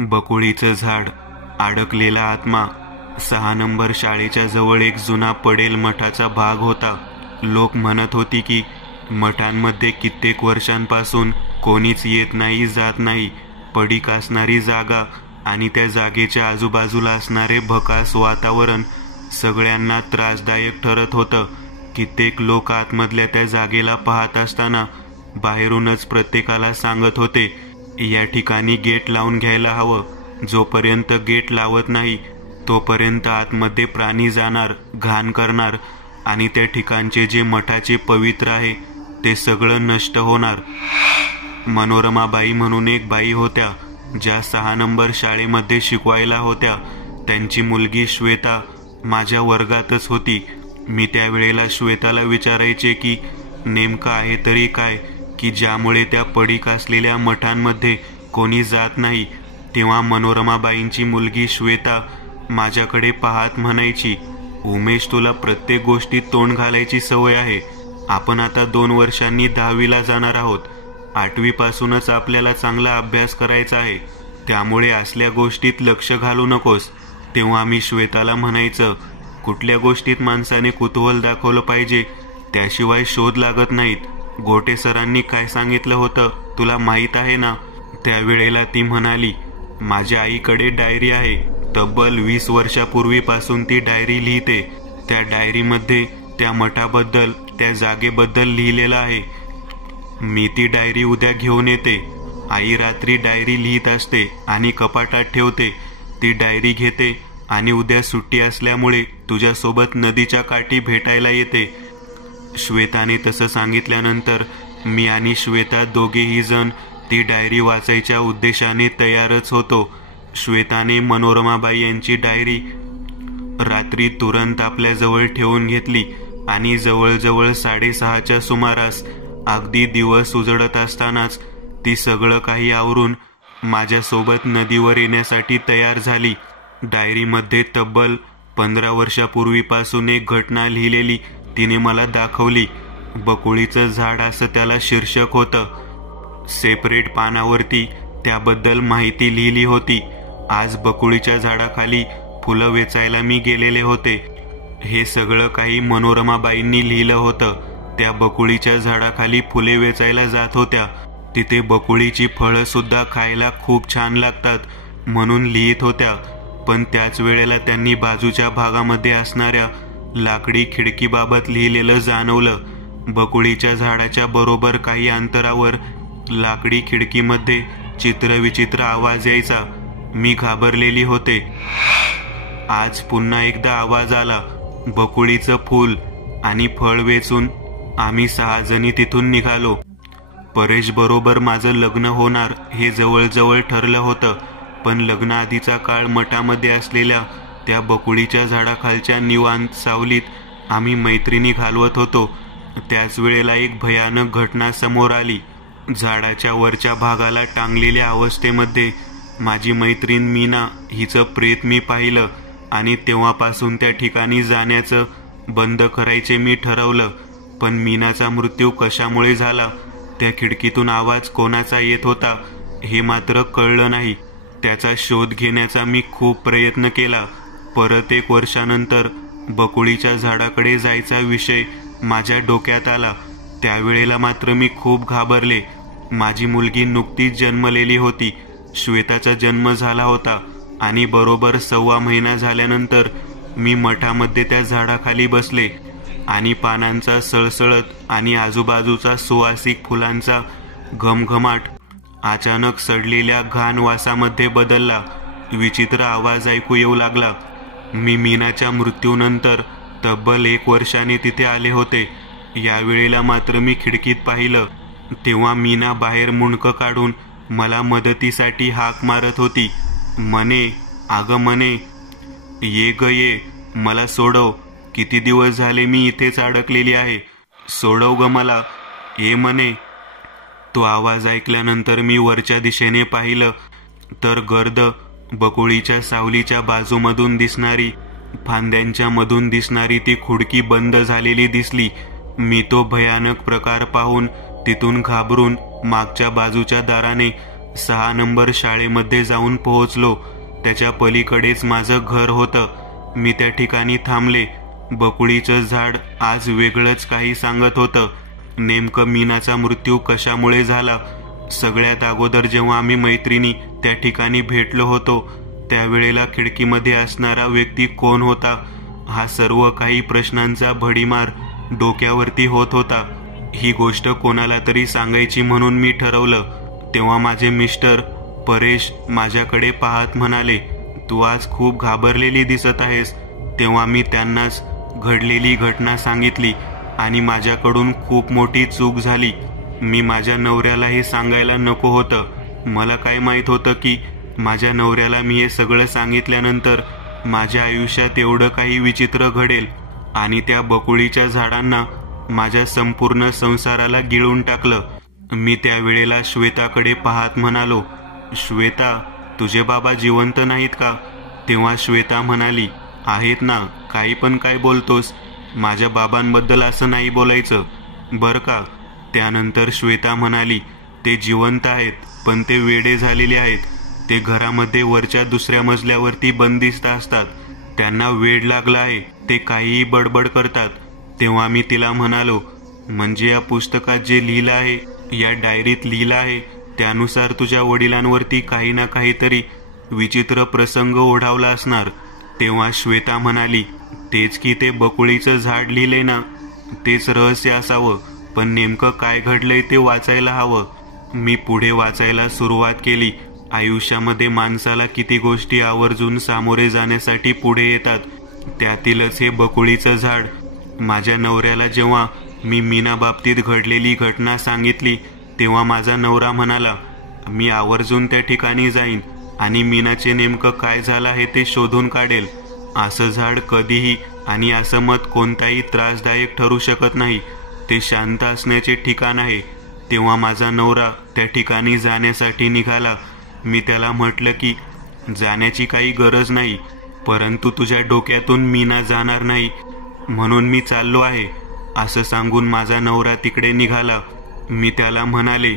बकुळीचं झाड, अडकलेला आत्मा. 6 नंबर शाळेच्या जवळ एक जुना पडेल मठाचा भाग होता. लोक म्हणत होती की मठांमध्ये कित्येक वर्षांपासून कोणीच येत नाही जात नाही. पडीक असणारी जागा आणि त्या जागेच्या आजूबाजूला असणारे भकास वातावरण सगळ्यांना त्रासदायक ठरत होतं. कित्येक लोक आतमधल्या त्या जागेला पाहत असताना बाहेरूनच प्रत्येकाला सांगत होते, या ठिकाणी गेट लावून घ्यायला हवं. जोपर्यंत गेट लावत नाही तोपर्यंत आतमध्ये प्राणी जाणार, घाण करणार आणि त्या ठिकाणचे जे मठाचे पवित्र आहे ते सगळं नष्ट होणार. मनोरमाबाई म्हणून एक बाई होत्या, ज्या 6 नंबर शाळेमध्ये शिकवायला होत्या. त्यांची मुलगी श्वेता माझ्या वर्गातच होती. मी त्यावेळेला श्वेताला विचारायचे की नेमकं आहे तरी काय की ज्यामुळे त्या पडीक असलेल्या मठांमध्ये कोणी जात नाही. तेव्हा मनोरमाबाईंची मुलगी श्वेता माझ्याकडे पाहत म्हणायची, उमेश, तुला प्रत्येक गोष्टीत तोंड घालायची सवय आहे. आपण आता 2 वर्षांनी 10वीला जाणार आहोत. 8वी पासूनच आपल्याला चांगला अभ्यास करायचा आहे, त्यामुळे असल्या गोष्टीत लक्ष घालू नकोस. तेव्हा मी श्वेताला म्हणायचं, कुठल्या गोष्टीत माणसाने कुतूहल दाखवलं पाहिजे, त्याशिवाय शोध लागत नाहीत. गोटे सरांनी काय सांगितलं होतं तुला माहीत आहे ना? त्यावेळेला ती म्हणाली, माझ्या आईकडे डायरी आहे. तब्बल 20 वर्षापूर्वीपासून ती डायरी लिहिते. त्या डायरीमध्ये त्या मठाबद्दल, त्या जागेबद्दल लिहिलेलं आहे. मी ती डायरी उद्या घेऊन येते. आई रात्री डायरी लिहित असते आणि कपाटात ठेवते. ती डायरी घेते आणि उद्या सुट्टी असल्यामुळे तुझ्यासोबत नदीच्या काठी भेटायला येते. श्वेताने तसं सांगितल्यानंतर मी आणि श्वेता दोघेही जण ती डायरी वाचायच्या उद्देशाने तयारच होतो. श्वेताने मनोरमाबाई यांची डायरी रात्री तुरंत आपल्याजवळ ठेवून घेतली आणि जवळजवळ 6:30च्या सुमारास, अगदी दिवस उजळत असतानाच, ती सगळं काही आवरून माझ्यासोबत नदीवर येण्यासाठी तयार झाली. डायरीमध्ये तब्बल 15 वर्षापूर्वीपासून एक घटना लिहिलेली तिने मला दाखवली. बकुळीचं झाड असं त्याला शीर्षक होतं. सेपरेट पानावरती त्याबद्दल माहिती लिहिली होती. आज बकुळीच्या झाडाखाली फुलं वेचायला मी गेलेले होते. हे सगळं काही मनोरमाबाईंनी लिहिलं होतं. त्या बकुळीच्या झाडाखाली फुले वेचायला जात होत्या. तिथे बकुळीची फळं सुद्धा खायला खूप छान लागतात म्हणून लिहित होत्या. पण त्याच वेळेला त्यांनी बाजूच्या भागामध्ये असणाऱ्या लाकडी खिडकीबाबत लिहिलेलं जाणवलं. बकुळीच्या झाडाच्या बरोबर काही अंतरावर लाकडी खिडकीमध्ये चित्रविचित्र आवाज यायचा. मी घाबरलेली होते. आज पुन्हा एकदा आवाज आला. बकुळीचं फूल आणि फळ वेचून आम्ही 6 जणी तिथून निघालो. परेश बरोबर माझं लग्न होणार हे जवळजवळ ठरलं होतं. पण लग्नाआधीचा काळ मठामध्ये असलेल्या त्या बकुळीच्या झाडाखालच्या निवांत सावलीत आम्ही मैत्रिणी घालवत होतो. त्याच वेळेला एक भयानक घटना समोर आली. झाडाच्या वरच्या भागाला टांगलेल्या अवस्थेमध्ये माझी मैत्रीण मीना हिचं प्रेत मी पाहिलं आणि तेव्हापासून त्या ठिकाणी जाण्याचं बंद करायचे मी ठरवलं. पण मीनाचा मृत्यू कशामुळे झाला, त्या खिडकीतून आवाज कोणाचा येत होता हे मात्र कळलं नाही. त्याचा शोध घेण्याचा मी खूप प्रयत्न केला. परत 1 वर्षानंतर बकुळीच्या झाडाकडे जायचा विषय माझ्या डोक्यात आला. त्यावेळेला मात्र मी खूप घाबरले. माझी मुलगी नुकतीच जन्मलेली होती. श्वेताचा जन्म झाला होता आणि बरोबर 1.25 महिना झाल्यानंतर मी मठामध्ये त्या झाडाखाली बसले आणि पानांचा सळसळत आणि आजूबाजूचा सुवासिक फुलांचा घमघमाट अचानक सडलेल्या घाण वासामध्ये बदलला. विचित्र आवाज ऐकू येऊ लागला. मी मीनाच्या मृत्यूनंतर तब्बल 1 वर्षाने तिथे आले होते. यावेळेला मात्र मी खिडकीत पाहिलं तेव्हा मीना बाहेर मुंडकं काढून मला मदतीसाठी हाक मारत होती. म्हणे, अगं म्हणे, ये ग ये, मला सोडव. किती दिवस झाले मी इथेच अडकलेली आहे. सोडव ग मला, ये म्हणे. तो आवाज ऐकल्यानंतर मी वरच्या दिशेने पाहिलं तर गर्द बकुळीच्या सावलीच्या बाजूमधून दिसणारी, फांद्यांच्या मधून दिसणारी ती खुडकी बंद झालेली दिसली. मी तो भयानक प्रकार पाहून तिथून घाबरून मागच्या बाजूच्या दाराने 6 नंबर शाळेमध्ये जाऊन पोहोचलो. त्याच्या पलीकडेच माझं घर होतं. मी त्या ठिकाणी थांबले. बकुळीचं झाड आज वेगळंच काही सांगत होतं. नेमकं मीनाचा मृत्यू कशामुळे झाला? सगळ्यात अगोदर जेव्हा आम्ही मैत्रिणी त्या ठिकाणी भेटलो होतो त्यावेळेला खिडकीमध्ये असणारा व्यक्ती कोण होता? हा सर्व काही प्रश्नांचा भडीमार डोक्यावरती होत होता. ही गोष्ट कोणाला तरी सांगायची म्हणून मी ठरवलं. तेव्हा माझे मिस्टर परेश माझ्याकडे पाहत म्हणाले, तू आज खूप घाबरलेली दिसत आहेस. तेव्हा मी त्यांनाच घडलेली घटना सांगितली आणि माझ्याकडून खूप मोठी चूक झाली. मी माझ्या नवऱ्याला हे सांगायला नको होतं. मला काय माहीत होतं की माझ्या नवऱ्याला मी हे सगळं सांगितल्यानंतर माझ्या आयुष्यात एवढं काही विचित्र घडेल आणि त्या बकुळीच्या झाडांना माझ्या संपूर्ण संसाराला गिळून टाकलं. मी त्यावेळेला श्वेताकडे पाहत म्हणालो, श्वेता, तुझे बाबा जिवंत नाहीत का? तेव्हा श्वेता म्हणाली, आहेत ना. काही पण काय बोलतोस? माझ्या बाबांबद्दल असं नाही बोलायचं बरं का. त्यानंतर श्वेता म्हणाली, ते जिवंत आहेत पण ते वेडे झालेले आहेत. ते घरामध्ये वरच्या दुसऱ्या मजल्यावरती बंदिस्त असतात. त्यांना वेड लागला आहे. ते काहीही बडबड करतात. तेव्हा मी तिला म्हणालो, म्हणजे या पुस्तकात जे लिहिलं आहे, या डायरीत लिहिलं आहे त्यानुसार तुझ्या वडिलांवरती काही ना काहीतरी विचित्र प्रसंग ओढावला असणार. तेव्हा श्वेता म्हणाली, तेच की ते बकुळीचं झाड लिहिलंय ना, तेच रहस्य असावं. पण नेमकं काय घडलंय ते वाचायला हवं. मी पुढे वाचायला सुरुवात केली. आयुष्यामध्ये माणसाला किती गोष्टी आवर्जून सामोरे जाण्यासाठी पुढे येतात. त्यातीलच हे बकुळीचं झाड. माझ्या नवऱ्याला जेव्हा मी मीना बाबतीत घडलेली घटना सांगितली तेव्हा माझा नवरा म्हणाला, मी आवर्जून त्या ठिकाणी जाईन आणि मीनाचे नेमकं काय झालं आहे ते शोधून काढेल. असं झाड कधीही आणि असं मत कोणताही त्रासदायक ठरू शकत नाही. ते शांत असण्याचे ठिकाण आहे. तेव्हा माझा नवरा त्या ठिकाणी जाण्यासाठी निघाला. मी त्याला म्हटलं की जाण्याची काही गरज नाही, परंतु तुझ्या डोक्यातून मीना जाणार नाही म्हणून मी चाललो आहे. असं सांगून माझा नवरा तिकडे निघाला. मी त्याला म्हणाले,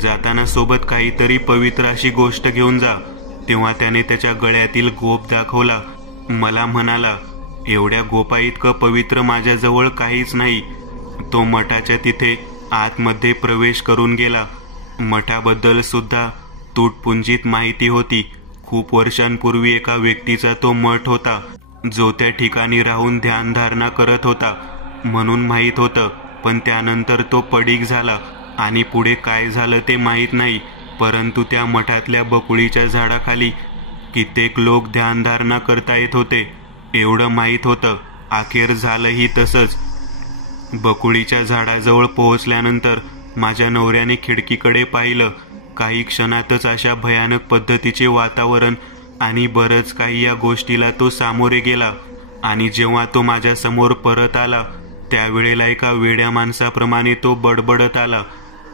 जाताना सोबत काहीतरी पवित्र अशी गोष्ट घेऊन जा. तेव्हा त्याने त्याच्या गळ्यातील गोप दाखवला. मला म्हणाला, एवढ्या गोपा इतकं पवित्र माझ्याजवळ काहीच नाही. तो मठाच्या तिथे आतमध्ये प्रवेश करून गेला. मठाबद्दल सुद्धा तुटपुंजीत माहिती होती. खूप वर्षांपूर्वी एका व्यक्तीचा तो मठ होता जो त्या ठिकाणी राहून ध्यानधारणा करत होता म्हणून माहीत होतं. पण त्यानंतर तो पडीक झाला आणि पुढे काय झालं ते माहीत नाही. परंतु त्या मठातल्या बकुळीच्या झाडाखाली कित्येक लोक ध्यानधारणा करता येत होते एवढं माहीत होतं. अखेर झालंही तसंच. बकुळीच्या झाडाजवळ पोहोचल्यानंतर माझ्या नवऱ्याने खिडकीकडे पाहिलं. काही क्षणातच अशा भयानक पद्धतीचे वातावरण आणि बरंच काही या गोष्टीला तो सामोरे गेला. आणि जेव्हा तो माझ्या समोर परत आला त्यावेळेला एका वेड्या माणसाप्रमाणे तो बडबडत आला,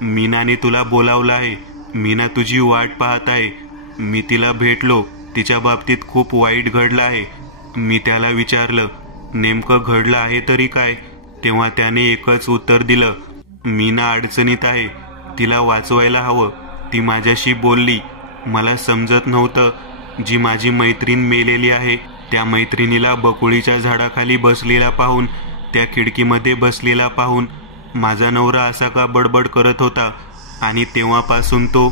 मीनाने तुला बोलावलं आहे. मीना तुझी वाट पाहत आहे. मी तिला भेटलो. तिच्या बाबतीत खूप वाईट घडलं आहे. मी त्याला विचारलं, नेमकं घडलं आहे तरी काय? तेव्हा त्याने एकच उत्तर दिलं, मीना अडचणीत आहे. तिला वाचवायला हवं. ती माझ्याशी बोलली. मला समजत नव्हतं. जी माझी मैत्रीण मेलेली आहे त्या मैत्रिणीला बकुळीच्या झाडाखाली बसलेला पाहून, त्या खिडकीमध्ये बसलेला पाहून माझा नवरा असा का बडबड करत होता आणि तेव्हापासून तो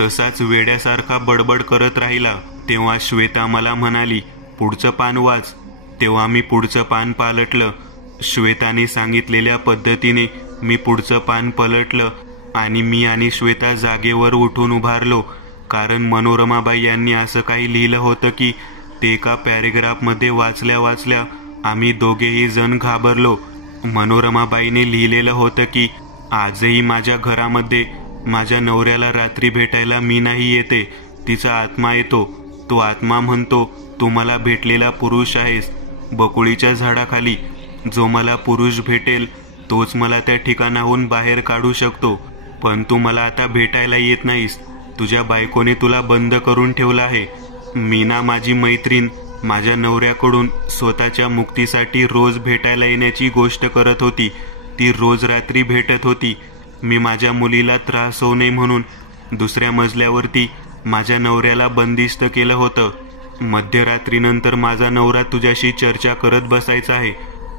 तसाच वेड्यासारखा बडबड करत राहिला. तेव्हा श्वेता मला म्हणाली, पुढचं पान वाच. तेव्हा मी पुढचं पान पालटलं. श्वेताने सांगितलेल्या पद्धतीने मी पुढचं पान पलटलं आणि मी आणि श्वेता जागेवर उठून उभारलो. कारण मनोरमाबाई यांनी असं काही लिहिलं होतं की ते एका पॅरेग्राफमध्ये वाचल्या वाचल्या आम्ही दोघेही जण घाबरलो. मनोरमाबाईने लिहिलेलं होतं की आजही माझ्या घरामध्ये माझ्या नवऱ्याला रात्री भेटायला मीनाही येते. तिचा आत्मा येतो. तो आत्मा म्हणतो, तू मला भेटलेला पुरुष आहेस बकुळीच्या झाडाखाली. जो मला पुरुष भेटेल तोच मला त्या ठिकाणाहून बाहेर काढू शकतो. पण तू मला आता भेटायला येत नाहीस. तुझ्या बायकोने तुला बंद करून ठेवलं आहे. मीना माझी मैत्रीण माझ्या नवऱ्याकडून स्वतःच्या मुक्तीसाठी रोज भेटायला येण्याची गोष्ट करत होती. ती रोज रात्री भेटत होती. मी माझ्या मुलीला त्रास होऊ नये म्हणून दुसऱ्या मजल्यावरती माझ्या नवऱ्याला बंदिस्त केलं होतं. मध्यरात्रीनंतर माझा नवरा तुझ्याशी चर्चा करत बसायचा आहे.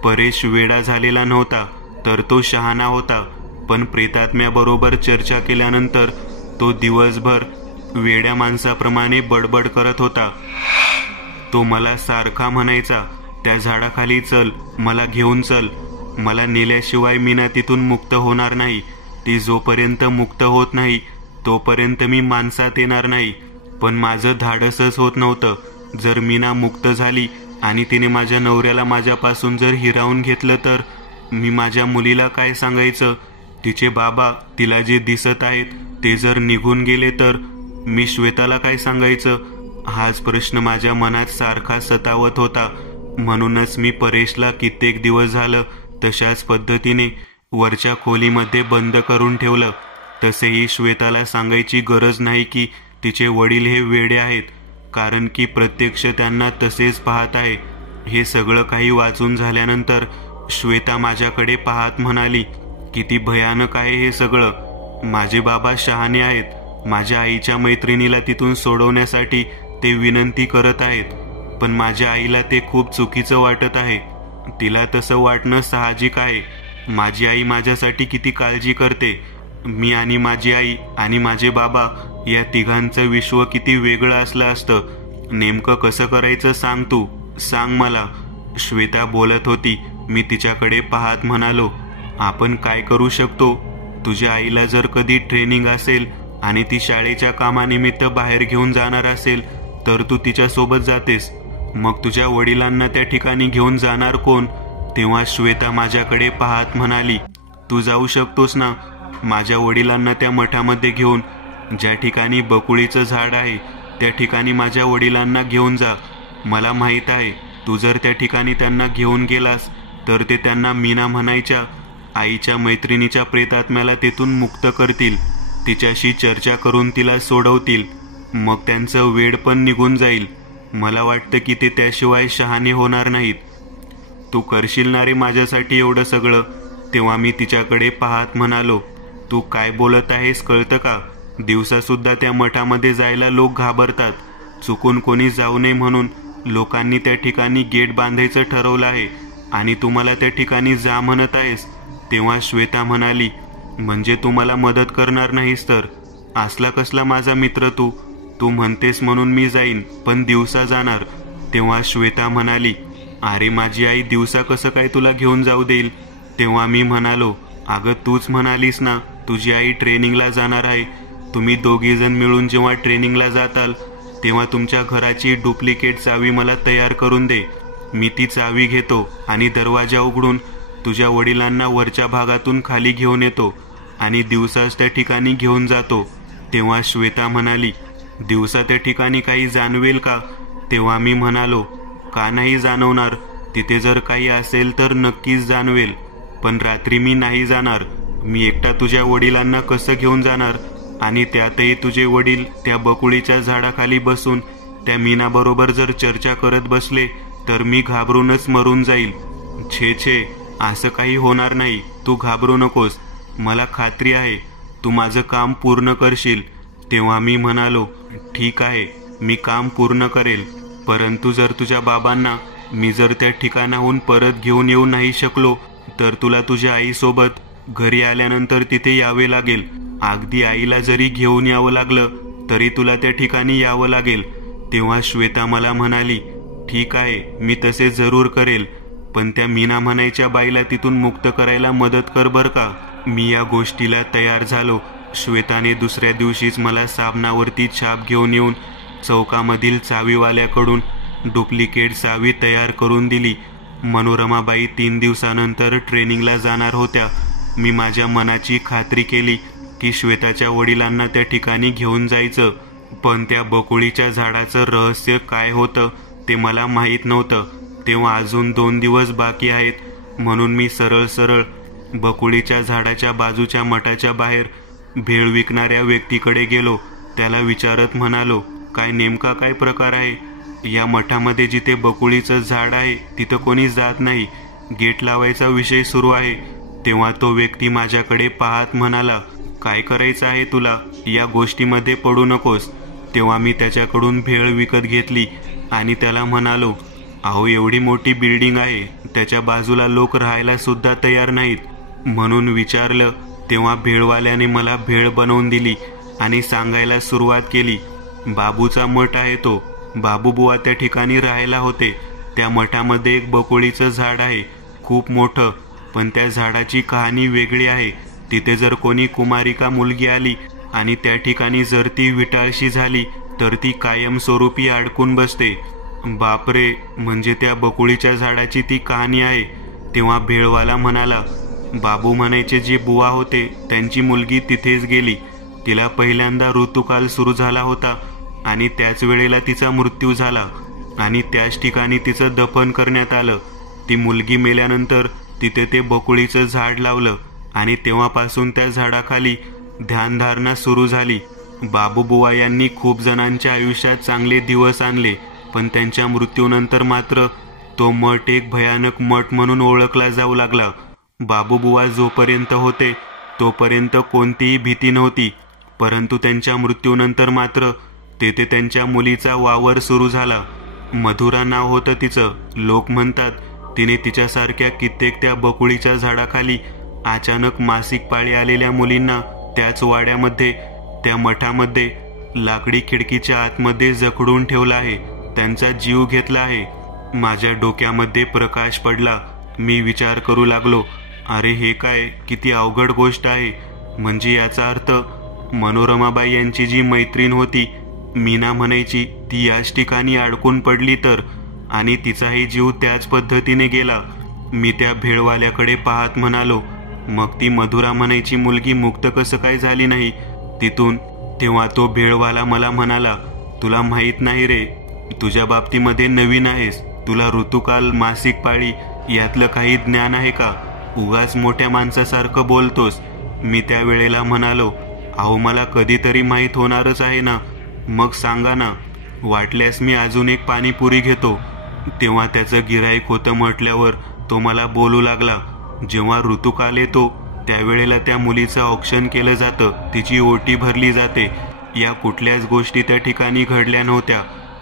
परेश वेडा झालेला नव्हता, तर तो शहाणा होता. पण प्रेतात्म्याबरोबर चर्चा केल्यानंतर तो दिवसभर वेड्या माणसाप्रमाणे बडबड करत होता. तो मला सारखा म्हणायचा, त्या झाडाखाली चल, मला घेऊन चल. मला नेल्याशिवाय मीना तिथून मुक्त होणार नाही. ती जोपर्यंत मुक्त होत नाही तोपर्यंत मी माणसात येणार नाही. पण माझं धाडसच होत नव्हतं. जर मीना मुक्त झाली आणि तिने माझ्या नवऱ्याला माझ्यापासून जर हिरावून घेतलं तर मी माझ्या मुलीला काय सांगायचं? तिचे बाबा तिला जे दिसत आहेत ते जर निघून गेले तर मी श्वेताला काय सांगायचं? हाच प्रश्न माझ्या मनात सारखा सतावत होता. म्हणूनच मी परेशला कित्येक दिवस झालं तशाच पद्धतीने वरच्या खोलीमध्ये बंद करून ठेवलं. तसेही श्वेताला सांगायची गरज नाही की तिचे वडील हे वेडे आहेत, कारण की प्रत्यक्ष त्यांना तसेच पाहत आहे. हे सगळं काही वाचून झाल्यानंतर श्वेता माझ्याकडे पाहत म्हणाली, किती भयानक आहे हे सगळं. माझे बाबा शहाणे आहेत. माझ्या आईच्या मैत्रिणीला तिथून सोडवण्यासाठी ते विनंती करत आहेत. पण माझ्या आईला ते खूप चुकीचं वाटत आहे. तिला तसं वाटणं साहजिक आहे. माझी आई माझ्यासाठी किती काळजी करते. मी आणि माझी आई आणि माझे बाबा या तिघांचं विश्व किती वेगळं असलं असतं. नेमकं कसं करायचं सांग तू, सांग मला. श्वेता बोलत होती. मी तिच्याकडे पाहत म्हणालो, आपण काय करू शकतो? तुझ्या आईला जर कधी ट्रेनिंग असेल आणि ती शाळेच्या कामानिमित्त बाहेर घेऊन जाणार असेल तर तू तिच्यासोबत जातेस. मग तुझ्या वडिलांना त्या ठिकाणी घेऊन जाणार कोण? तेव्हा श्वेता माझ्याकडे पाहत म्हणाली, तू जाऊ शकतोस ना माझ्या वडिलांना त्या मठामध्ये घेऊन. ज्या ठिकाणी बकुळीचं झाड आहे त्या ठिकाणी माझ्या वडिलांना घेऊन जा. मला माहीत आहे तू जर त्या ठिकाणी त्यांना घेऊन गेलास तर ते त्यांना मीना म्हणायच्या आईच्या मैत्रिणीच्या प्रेतात्म्याला तेथून मुक्त करतील. तिच्याशी चर्चा करून तिला सोडवतील. मग त्यांचं वेड पण निघून जाईल. मला वाटतं की ते त्याशिवाय शहाणे होणार नाहीत. तू करशील ना रे माझ्यासाठी एवढं सगळं? तेव्हा मी तिच्याकडे पाहत म्हणालो, तू काय बोलत आहेस कळतं का? दिवसासुद्धा त्या मठामध्ये जायला लोक घाबरतात. चुकून कोणी जाऊ नये म्हणून लोकांनी त्या ठिकाणी गेट बांधायचं ठरवलं आहे आणि तू मला त्या ठिकाणी जा म्हणत आहेस. तेव्हा श्वेता म्हणाली, म्हणजे तू मला मदत करणार नाहीस तर? असला कसला माझा मित्र तू? तू म्हणतेस म्हणून मी जाईन, पण दिवसा जाणार. तेव्हा श्वेता म्हणाली, अरे माझी आई दिवसा कसं काय तुला घेऊन जाऊ देईल? तेव्हा मी म्हणालो, अगं तूच म्हणालीस ना तुझी आई ट्रेनिंगला जाणार आहे. तुम्ही दोघीजण मिळून जेव्हा ट्रेनिंगला जाताल तेव्हा तुमच्या घराची डुप्लिकेट चावी मला तयार करून दे. मी ती चावी घेतो आणि दरवाजा उघडून तुझ्या वडिलांना वरच्या भागातून खाली घेऊन येतो आणि दिवसाच त्या ठिकाणी घेऊन जातो. तेव्हा श्वेता म्हणाली, दिवसा त्या ठिकाणी काही जाणवेल का? तेव्हा मी म्हणालो, का नाही जाणवणार? तिथे जर काही असेल तर नक्कीच जाणवेल. पण रात्री मी नाही जाणार. मी एकटा तुझ्या वडिलांना कसं घेऊन जाणार? आणि त्यातही तुझे वडील त्या बकुळीच्या झाडाखाली बसून त्या मीनाबरोबर जर चर्चा करत बसले तर मी घाबरूनच मरून जाईल. छे छे, असं काही होणार नाही. तू घाबरू नकोस. मला खात्री आहे तू माझं काम पूर्ण करशील. तेव्हा मी म्हणालो, ठीक आहे, मी काम पूर्ण करेल. परंतु जर तुझ्या बाबांना मी जर त्या ठिकाणाहून परत घेऊन येऊ नाही शकलो तर तुला तुझ्या आईसोबत घरी आल्यानंतर तिथे यावे लागेल. अगदी आईला जरी घेऊन यावं लागलं तरी तुला त्या ठिकाणी यावं लागेल. तेव्हा श्वेता मला म्हणाली, ठीक आहे, मी तसे जरूर करेल. पण त्या मीना म्हणायच्या बाईला तिथून मुक्त करायला मदत कर बर का. मी या गोष्टीला तयार झालो. श्वेताने दुसऱ्या दिवशीच मला साबणावरती छाप घेऊन येऊन चौकामधील चावीवाल्याकडून डुप्लिकेट चावी तयार करून दिली. मनोरमाबाई 3 दिवसानंतर ट्रेनिंगला जाणार होत्या. मी माझ्या मनाची खात्री केली की श्वेताच्या वडिलांना त्या ठिकाणी घेऊन जायचं. पण त्या बकुळीच्या झाडाचं रहस्य काय होतं ते मला माहीत नव्हतं. तेव्हा अजून 2 दिवस बाकी आहेत. म्हणून मी सरळ बकुळीच्या झाडाच्या बाजूच्या मठाच्या बाहेर भेळ विकणाऱ्या व्यक्तीकडे गेलो. त्याला विचारत म्हणालो, काय नेमका काय प्रकार आहे? या मठामध्ये जिथे बकुळीचं झाड आहे तिथं कोणी जात नाही. गेट लावायचा विषय सुरू आहे. तेव्हा तो व्यक्ती माझ्याकडे पाहत म्हणाला, काय करायचं आहे तुला? या गोष्टीमध्ये पडू नकोस. तेव्हा मी त्याच्याकडून भेळ विकत घेतली आणि त्याला म्हणालो, अहो एवढी मोठी बिल्डिंग आहे, त्याच्या बाजूला लोक राहायला सुद्धा तयार नाहीत. म्हणून विचारलं तेव्हा भेळवाल्याने मला भेळ बनवून दिली आणि सांगायला सुरुवात केली, बाबूचा मठ आहे तो. बाबूबुवा त्या ठिकाणी राहायला होते. त्या मठामध्ये एक बकोळीचं झाड आहे, खूप मोठं. पण त्या झाडाची कहाणी वेगळी आहे. तिथे जर कोणी कुमारिका मुलगी आली आणि त्या ठिकाणी जर ती विटाळशी झाली तर ती कायमस्वरूपी अडकून बसते. बापरे, म्हणजे त्या बकुळीच्या झाडाची ती कहाणी आहे. तेव्हा भेळवाला म्हणाला, बाबू म्हणायचे जे बुवा होते त्यांची मुलगी तिथेच गेली. तिला पहिल्यांदा ऋतुकाल सुरू झाला होता आणि त्याच वेळेला तिचा मृत्यू झाला आणि त्याच ठिकाणी तिचं दफन करण्यात आलं. ती मुलगी मेल्यानंतर तिथे ते बकुळीचं झाड लावलं आणि तेव्हापासून त्या झाडाखाली ध्यानधारणा सुरू झाली. बाबूबुवा यांनी खूप जणांच्या आयुष्यात चांगले दिवस आणले, पण त्यांच्या मृत्यूनंतर मात्र तो मठ एक भयानक मठ म्हणून ओळखला जाऊ लागला. बाबूबुवा जोपर्यंत होते तोपर्यंत कोणतीही भीती नव्हती, परंतु त्यांच्या मृत्यूनंतर मात्र तेथे त्यांच्या मुलीचा वावर सुरू झाला. मधुरा नाव होतं तिचं. लोक म्हणतात तिने तिच्यासारख्या कित्येक त्या बकुळीच्या झाडाखाली अचानक मासिक पाळी आलेल्या मुलींना त्याच वाड्यामध्ये, त्या मठामध्ये लाकडी खिडकीच्या आतमध्ये जखडून ठेवला आहे, त्यांचा जीव घेतला आहे. माझ्या डोक्यामध्ये प्रकाश पडला. मी विचार करू लागलो, अरे हे काय, किती अवघड गोष्ट आहे. म्हणजे याचा अर्थ मनोरमाबाई यांची जी मैत्रीण होती, मीना म्हणायची, ती याच ठिकाणी अडकून पडली तर, आणि तिचाही जीव त्याच पद्धतीने गेला. मी त्या भेळवाल्याकडे पाहत म्हणालो, मग ती मधुरा म्हणायची मुलगी मुक्त कसं काय झाली नाही तिथून? तेव्हा तो भेळवाला मला म्हणाला, तुला माहीत नाही रे, तुझ्या बाबतीमध्ये नवीन आहेस. तुला ऋतुकाल, मासिक पाळी यातलं काही ज्ञान आहे का? उगाच मोठ्या माणसासारखं बोलतोस. मी त्या वेळेला म्हणालो, अहो मला कधीतरी माहीत होणारच आहे ना, मग सांगा ना, वाटल्यास मी अजून एक पाणीपुरी घेतो. तेव्हा त्याचं गिऱ्हाईक होतं म्हटल्यावर तो मला बोलू लागला, जेव्हा ऋतुकाल येतो त्यावेळेला त्या मुलीचं औक्षण केलं जातं, तिची ओटी भरली जाते. या कुठल्याच गोष्टी त्या ठिकाणी घडल्या नव्हत्या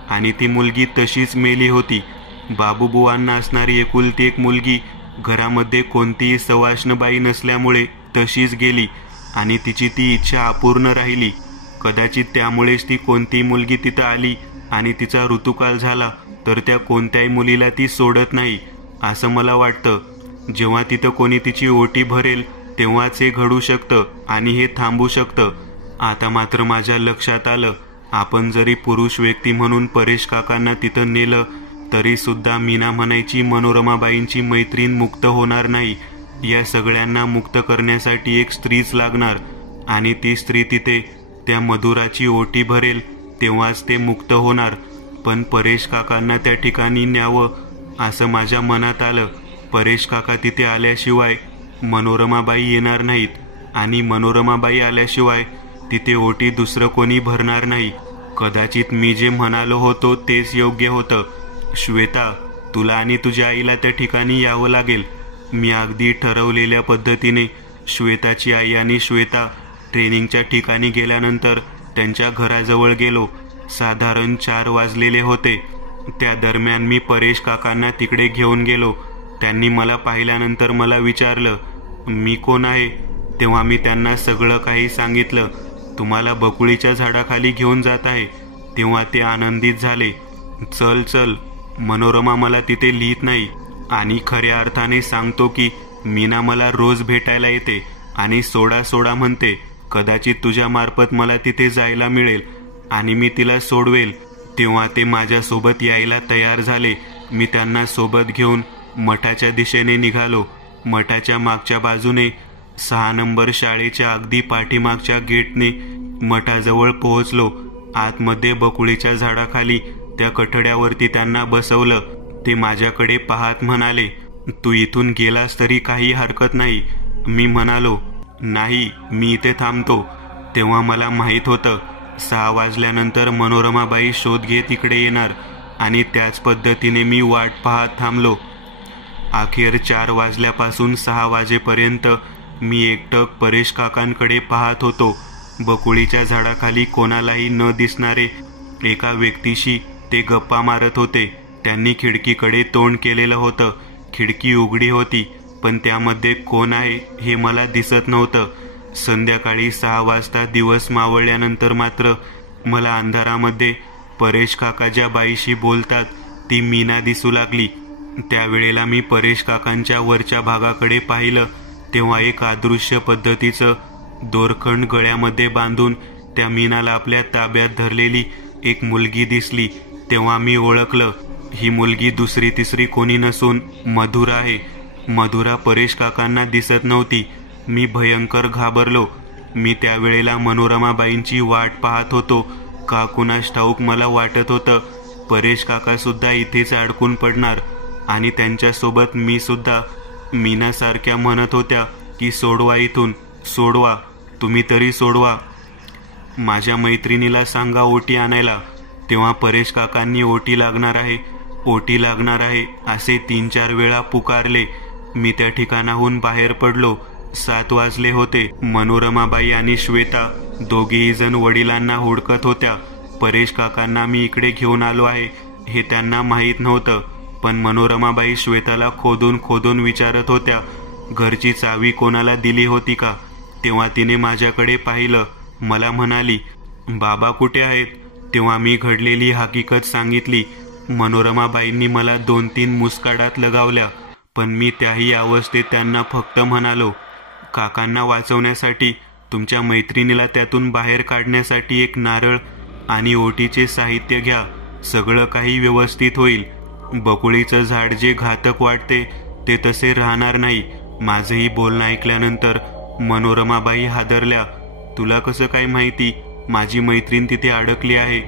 आणि ती मुलगी तशीच मेली होती. बाबूबुवांना असणारी एकुलती एक मुलगी घरामध्ये कोणतीही सवाष्णबाई नसल्यामुळे तशीच गेली आणि तिची ती इच्छा अपूर्ण राहिली. कदाचित त्यामुळेच ती कोणतीही मुलगी तिथं आली आणि तिचा ऋतुकाल झाला तर त्या कोणत्याही मुलीला ती सोडत नाही असं मला वाटतं. जेव्हा तिथं कोणी तिची ओटी भरेल तेव्हाच हे घडू शकतं आणि हे थांबू शकतं. आता मात्र माझ्या लक्षात आलं, आपण जरी पुरुष व्यक्ती म्हणून परेश काकांना तिथं नेलं तरी सुद्धा मीना म्हणायची मनोरमाबाईंची मैत्रीण मुक्त होणार नाही. या सगळ्यांना मुक्त करण्यासाठी एक स्त्रीच लागणार आणि ती स्त्री तिथे त्या मधुराची ओटी भरेल तेव्हाच ते मुक्त होणार. पण परेश काकांना त्या ठिकाणी न्यावं असं माझ्या मनात आलं. परेश काका तिथे आल्याशिवाय मनोरमाबाई येणार नाहीत आणि मनोरमाबाई आल्याशिवाय तिथे ओटी दुसरं कोणी भरणार नाही. कदाचित मी जे म्हणालो होतो तेच योग्य होतं. श्वेता, तुला आणि तुझ्या आईला त्या ठिकाणी यावं लागेल. मी अगदी ठरवलेल्या पद्धतीने श्वेताची आई आणि श्वेता ट्रेनिंगच्या ठिकाणी गेल्यानंतर त्यांच्या घराजवळ गेलो. साधारण 4 वाजलेले होते. त्या दरम्यान मी परेश काकांना तिकडे घेऊन गेलो. त्यांनी मला पाहिल्यानंतर मला विचारलं, मी कोण आहे? तेव्हा मी त्यांना सगळं काही सांगितलं. तुम्हाला बकुळीच्या झाडाखाली घेऊन जात आहे. तेव्हा ते आनंदित झाले. चल चल, मनोरमा मला तिथे लिहित नाही आणि खऱ्या अर्थाने सांगतो की मीना मला रोज भेटायला येते आणि सोडा सोडा म्हणते. कदाचित तुझ्या मार्फत मला तिथे जायला मिळेल आणि मी तिला सोडवेल. तेव्हा ते माझ्यासोबत यायला तयार झाले. मी त्यांना सोबत घेऊन मठाच्या दिशेने निघालो. मठाच्या मागच्या बाजूने 6 नंबर शाळेच्या अगदी पाठीमागच्या गेटने मठाजवळ पोहोचलो. आतमध्ये बकुळीच्या झाडाखाली त्या कठड्यावरती त्यांना बसवलं. ते माझ्याकडे पाहत म्हणाले, तू इथून गेलास तरी काही हरकत नाही. मी म्हणालो, नाही, मी इथे थांबतो. तेव्हा मला माहीत होतं 6 वाजल्यानंतर मनोरमाबाई शोध घेत इकडे येणार आणि त्याच पद्धतीने मी वाट पाहत थांबलो. अखेर 4 वाजल्यापासून 6 वाजेपर्यंत मी एकटक परेश काकांकडे पाहत होतो. बकुळीच्या झाडाखाली कोणालाही न दिसणारे एका व्यक्तीशी ते गप्पा मारत होते. त्यांनी खिडकीकडे तोंड केलेलं होतं. खिडकी उघडी होती, पण त्यामध्ये कोण आहे हे मला दिसत नव्हतं. संध्याकाळी 6 वाजता दिवस मावळल्यानंतर मात्र मला अंधारामध्ये परेश काका ज्या बाईशी बोलतात ती मीना दिसू लागली. त्यावेळेला मी परेश काकांच्या वरच्या भागाकडे पाहिलं तेव्हा एक अदृश्य पद्धतीचं दोरखंड गळ्यामध्ये बांधून त्या मीनाला आपल्या ताब्यात धरलेली एक मुलगी दिसली. तेव्हा मी ओळखलं, ही मुलगी दुसरी तिसरी कोणी नसून मधुरा आहे. मधुरा परेश काकांना दिसत नव्हती. मी भयंकर घाबरलो. मी त्यावेळेला मनोरमाबाईंची वाट पाहत होतो. का कुणास ठाऊक मला वाटत होतं परेश काका सुद्धा इथेच अडकून पडणार आणि त्यांच्यासोबत मी सुद्धा. मीनासारख्या म्हणत होत्या की सोडवा इथून, सोडवा, तुम्ही तरी सोडवा, माझ्या मैत्रिणीला सांगा ओटी आणायला. तेव्हा परेश काकांनी ओटी लागणार आहे, ओटी लागणार आहे असे 3-4 वेळा पुकारले. मी त्या ठिकाणाहून बाहेर पडलो. 7 वाजले होते. मनोरमाबाई आणि श्वेता दोघेही जण वडिलांना हुडकत होत्या. परेश काकांना मी इकडे घेऊन आलो आहे हे त्यांना माहीत नव्हतं. पण मनोरमाबाई श्वेताला खोदून खोदून विचारत होत्या, घरची चावी कोणाला दिली होती का? तेव्हा तिने माझ्याकडे पाहिलं. मला म्हणाली, बाबा कुठे आहेत? तेव्हा मी घडलेली हकीकत सांगितली. मनोरमाबाईंनी मला 2-3 मुस्काडात लगावल्या, पण मी त्याही अवस्थेत त्यांना फक्त म्हणालो, काकांना वाचवण्यासाठी, तुमच्या मैत्रिणीला त्यातून बाहेर काढण्यासाठी एक नारळ आणि ओटीचे साहित्य घ्या, सगळं काही व्यवस्थित होईल. बकुळीचं झाड जे घातक वाटते ते तसे राहणार नाही. माझंही बोलणं ऐकल्यानंतर मनोरमाबाई हादरल्या. तुला कसं काय माहिती माझी मैत्रीण तिथे अडकली आहे?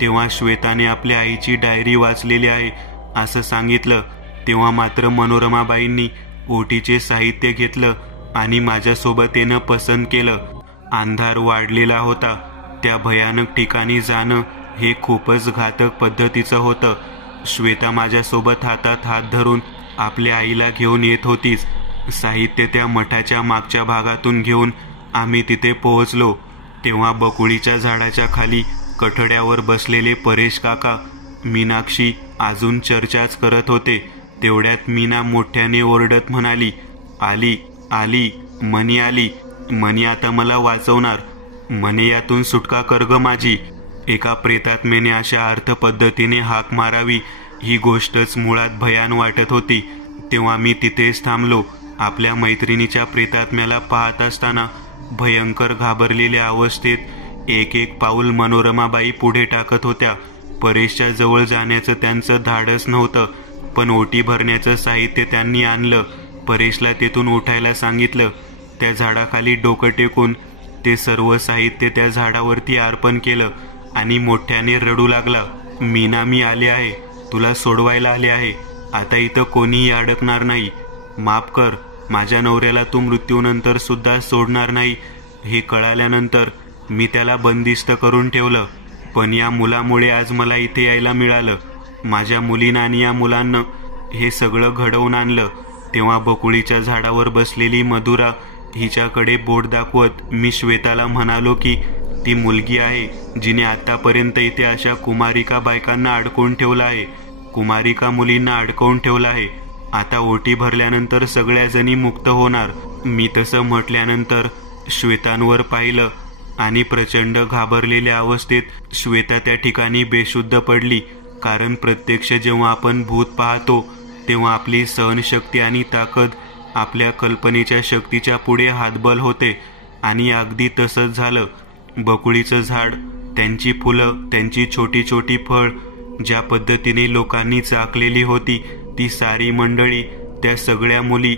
तेव्हा श्वेताने आपल्या आईची डायरी वाचलेली आहे असं सांगितलं. तेव्हा मात्र मनोरमाबाईंनी ओटीचे साहित्य घेतलं आणि माझ्यासोबत येणं पसंत केलं. अंधार वाढलेला होता. त्या भयानक ठिकाणी जाणं हे खूपच घातक पद्धतीचं होतं. श्वेता माझ्यासोबत हातात हात धरून आपल्या आईला घेऊन येत होतीच. साहित्य त्या मठाच्या मागच्या भागातून घेऊन आम्ही तिथे पोहोचलो. तेव्हा बकुळीच्या झाडाच्या खाली कठड्यावर बसलेले परेश काका मीनाक्षी अजून चर्चाच करत होते. तेवढ्यात मीना मोठ्याने ओरडत म्हणाली, आली आली, मनी आली, मनी आता मला वाचवणार, मने यातून सुटका कर ग माझी. एका प्रेतात्म्याने अशा अर्थ पद्धतीने हाक मारावी ही गोष्टच मुळात भयान वाटत होती. तेव्हा मी तिथेच थांबलो. आपल्या मैत्रिणीच्या प्रेतात्म्याला पाहत असताना भयंकर घाबरलेल्या अवस्थेत एक एक पाऊल मनोरमाबाई पुढे टाकत होत्या. परेशच्या जवळ जाण्याचं त्यांचं धाडस नव्हतं, पण ओटी भरण्याचं साहित्य त्यांनी आणलं. परेशला तेथून उठायला सांगितलं. त्या झाडाखाली डोकं टेकून ते सर्व साहित्य त्या झाडावरती अर्पण केलं आणि मोठ्याने रडू लागला. मीना, मी आले आहे, तुला सोडवायला आले आहे. आता इथं कोणीही अडकणार नाही. माफ कर, माझ्या नवऱ्याला तू मृत्यूनंतर सुद्धा सोडणार नाही हे कळाल्यानंतर मी त्याला बंदिस्त करून ठेवलं. पण या मुलामुळे आज मला इथे यायला मिळालं. माझ्या मुलीनं आणि या मुलांना हे सगळं घडवून आणलं. तेव्हा बकुळीच्या झाडावर बसलेली मधुरा हिच्याकडे बोट दाखवत मी श्वेताला म्हणालो की ती मुलगी आहे जिने आतापर्यंत इथे अशा कुमारिका बायकांना अडकवून ठेवलं आहे, कुमारिका मुलींना अडकवून ठेवलं आहे. आता ओटी भरल्यानंतर सगळ्या जणी मुक्त होणार. मी तसं म्हटल्यानंतर श्वेतांवर पाहिलं आणि प्रचंड घाबरलेल्या अवस्थेत श्वेता त्या ठिकाणी बेशुद्ध पडली. कारण प्रत्यक्ष जेव्हा आपण भूत पाहतो तेव्हा आपली सहनशक्ती आणि ताकद आपल्या कल्पनेच्या शक्तीच्या पुढे हातबल होते आणि अगदी तसंच झालं. बकुळीचं झाड, त्यांची फुलं, त्यांची छोटी छोटी फळ ज्या पद्धतीने लोकांनी चाकलेली होती ती सारी मंडळी, त्या सगळ्या मुली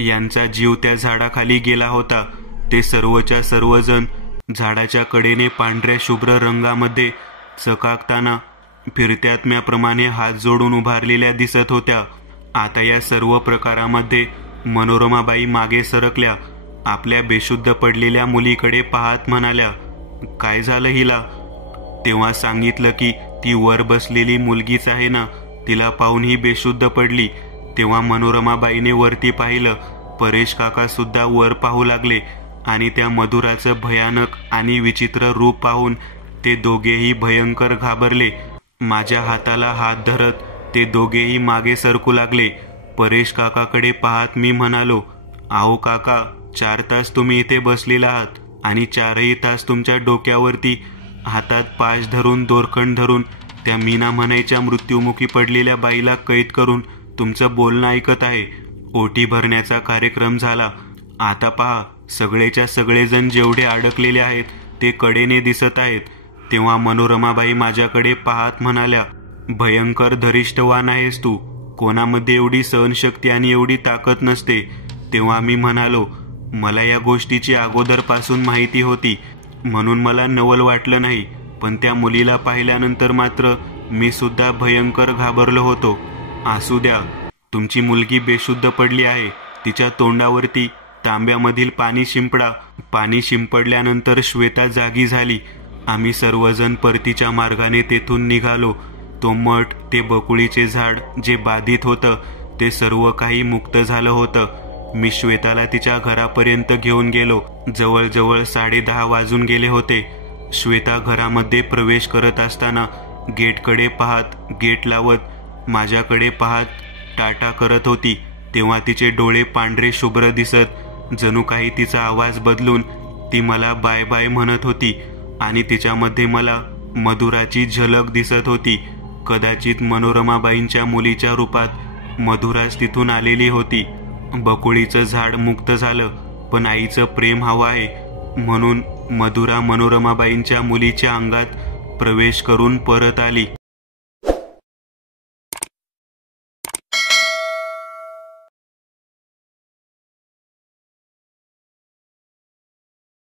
यांचा जीव त्या झाडाखाली गेला होता. ते सर्वच्या सर्वजण झाडाच्या कडेने पांढऱ्या शुभ्र रंगामध्ये चकाकताना फिरत्यात्म्याप्रमाणे हात जोडून उभारलेल्या दिसत होत्या. आता या सर्व प्रकारामध्ये मनोरमाबाई मागे सरकल्या. आपल्या बेशुद्ध पडलेल्या मुलीकडे पाहत म्हणाल्या, काय झालं हिला? तेव्हा सांगितलं की ती वर बसलेली मुलगीच आहे ना, तिला पाहून ही बेशुद्ध पडली. तेव्हा मनोरमाबाईने वरती पाहिलं. परेश काका सुद्धा वर पाहू लागले आणि त्या मधुराचं भयानक आणि विचित्र रूप पाहून ते दोघेही भयंकर घाबरले. माझ्या हाताला हात धरत ते दोघेही मागे सरकू लागले. परेश काकाकडे पाहत मी म्हणालो, "अहो काका, 4 तास तुम्ही इथे बसलेला आहात आणि 4ही तास तुमच्या डोक्यावरती हातात पाश धरून दोरखंड धरून त्या मीना म्हणायच्या मृत्युमुखी पडलेल्या बाईला कैद करून तुमचं बोलणं ऐकत आहे. ओटी भरण्याचा कार्यक्रम झाला. आता पहा, सगळेच्या सगळेजण जेवढे अडकलेले आहेत ते कडेने दिसत आहेत." तेव्हा मनोरमाबाई माझ्याकडे पाहत म्हणाल्या, "भयंकर धरिष्ठवान आहेस तू. कोणामध्ये एवढी सहनशक्ती आणि एवढी ताकद नसते." तेव्हा मी म्हणालो, "मला या गोष्टीची अगोदरपासून माहिती होती म्हणून मला नवल वाटलं नाही, पण त्या मुलीला पाहिल्यानंतर मात्र मी सुद्धा भयंकर घाबरलो होतो. असू द्या, तुमची मुलगी बेशुद्ध पडली आहे. तिच्या तोंडावरती तांब्यामधील पाणी शिंपडा." पाणी शिंपडल्यानंतर श्वेता जागी झाली. आम्ही सर्वजण परतीच्या मार्गाने तेथून निघालो. तो मठ, ते बकुळीचे झाड जे बाधित होतं ते सर्व काही मुक्त झालं होतं. मी श्वेताला तिच्या घरापर्यंत घेऊन गेलो. जवळजवळ 10:30 वाजून गेले होते. श्वेता घरामध्ये प्रवेश करत असताना गेटकडे पाहत, गेट लावत माझ्याकडे पाहत टाटा करत होती. तेव्हा तिचे डोळे पांढरे शुभ्र दिसत जणू काही तिचा आवाज बदलून ती मला बाय बाय म्हणत होती आणि तिच्यामध्ये मला मधुराची झलक दिसत होती. कदाचित मनोरमाबाईंच्या मुलीच्या रूपात मधुराच तिथून आलेली होती. बकुळीचं झाड मुक्त झालं, पण आईचं प्रेम हवं आहे म्हणून मधुरा मनोरमाबाईंच्या मुलीच्या अंगात प्रवेश करून परत आली.